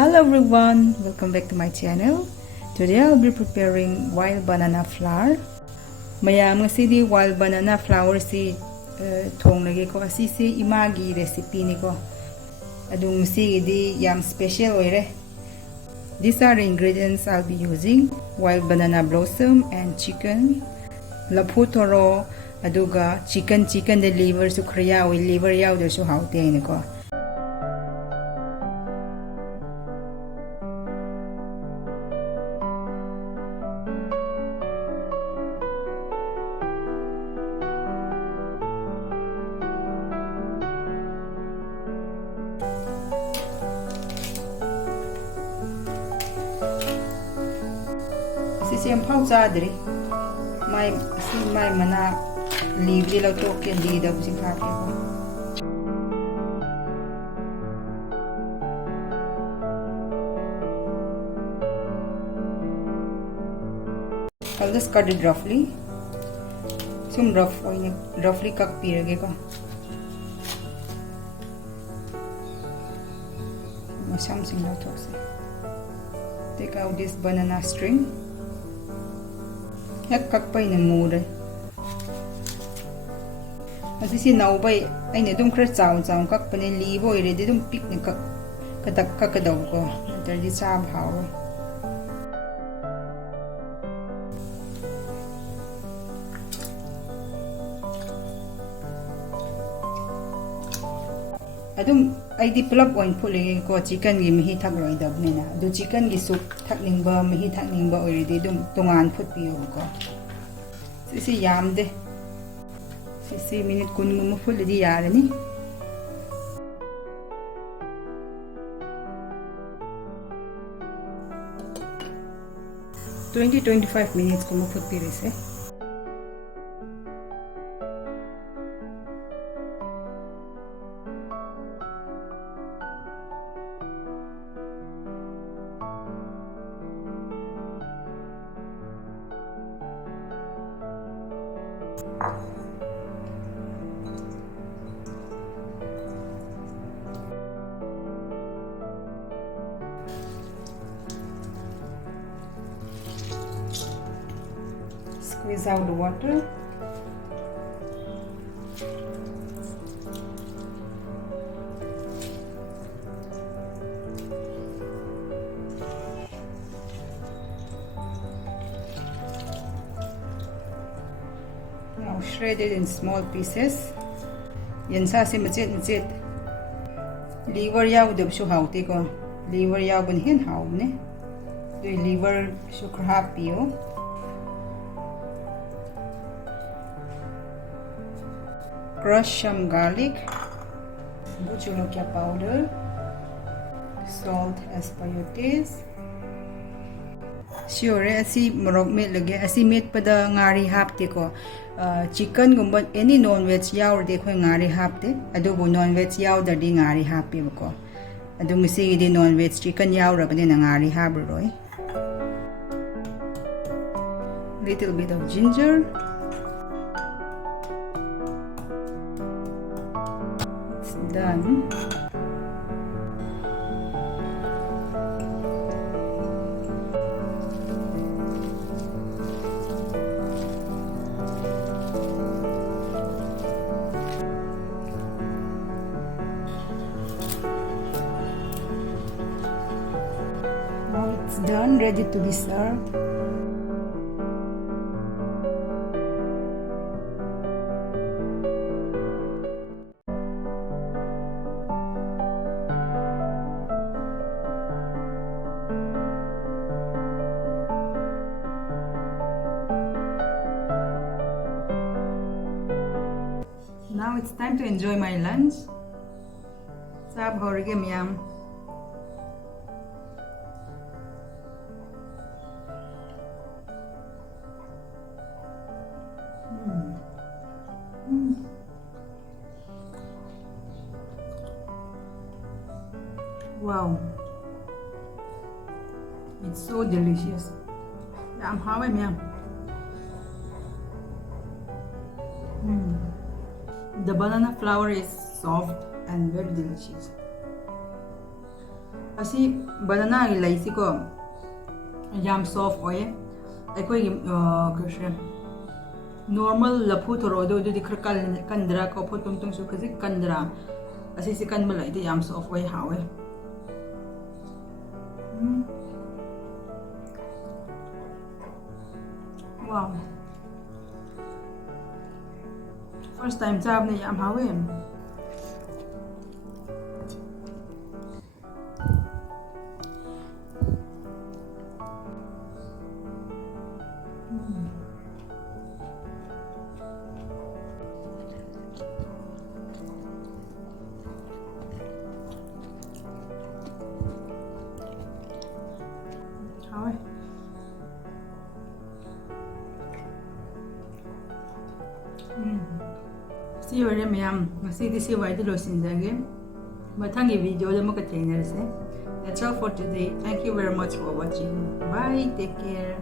Hello everyone, welcome back to my channel. Today I'll be preparing wild banana flour. Mayam ngasi wild banana flour si thong lagi ko asi imagi recipe ni ko. Adung si di yam special oire. These are the ingredients I'll be using: wild banana blossom and chicken, lafu thoro, aduga chicken the liver su khriya wi liver yaw de su haute ni ko. Sisi ang pausa diri may mana libre lang to kendi daw si kape ko. I'll just cut it roughly. Some roughly cut pirage ko. Something like that. Take out this banana string. Hek kakpay na mura. Kasi sinawbay ay na dum kret sound kakpa ni libo ire di dum pik ni kakadaw ko. Enter di sabhaw. Adum ay di plug on puli ko chicken gi mihi thak roi dab ni na do chicken gi soup thak ning ba mihi thak ning ba already dum tungan phut piyo ko sisi yam de sisi minute kun mu phul di yar ni to 25 minutes ko mu phut pi rese. Squeeze out the water. Now shred it in small pieces. Yan sa si macet. Liver yaw dab su hauti ko. Liver yaw bun hin haw ne. Do liver su krap yo. Crush some garlic, bucholokia powder, salt as per your taste. Sure, asi morog meat lagi, asi meat pada ngari hapte ko. Chicken gumba any non-veg yaw de ko ngari hapte. Ado bu non-veg yaw da di ngari happy ko. Ado misi di non-veg chicken yaw ra bani ngari habroy. Little bit of ginger. Done. Now it's done, ready to be served. Now it's time to enjoy my lunch. Sab horige miyam. Wow, it's so delicious. Yam how miyam. The banana flour is soft and very delicious. ꯑꯁꯤ ꯕꯅꯥꯅꯥꯒꯤ ꯂꯩꯁꯤꯀꯣ ꯌꯥꯝ ꯁꯣꯐ ꯑꯣꯏꯌꯦ ꯑꯩꯈꯣꯏꯒꯤ ꯀꯩꯁꯦ normal ꯂꯐꯨ ꯊꯣꯔꯣꯗꯣ ꯑꯗꯨꯗꯤ ꯈꯔ ꯀꯟꯗ꯭ꯔꯥ ꯀꯣ ꯐꯨꯠꯄ ꯃꯇꯨꯡꯁꯨ ꯈꯖꯤꯛ ꯀꯟꯗ꯭ꯔꯥ ꯑꯁꯤꯁꯤ ꯀꯟꯕ ꯂꯩꯗꯤ ꯌꯥꯝ ꯁꯣꯐ ꯑꯣꯏ ꯍꯥꯎꯋꯦ 와우 first time ꯆꯥꯕꯅꯦ ꯌꯥꯝ ꯍꯥꯎꯋꯦ 하와이 ꯁꯤ ꯑꯣꯏꯔꯦ ꯃꯌꯥꯝ ꯉꯁꯤꯗꯤ ꯁꯤ ꯋꯥꯏꯗ ꯂꯣꯏꯁꯤꯟꯖꯒꯦ ꯃꯊꯪꯒꯤ ꯚꯤꯗꯤꯑꯣꯗ ꯑꯃꯨꯛꯀ ꯊꯦꯡꯅꯔꯁꯦ That's all for today. Thank you very much for watching. Bye. Take care.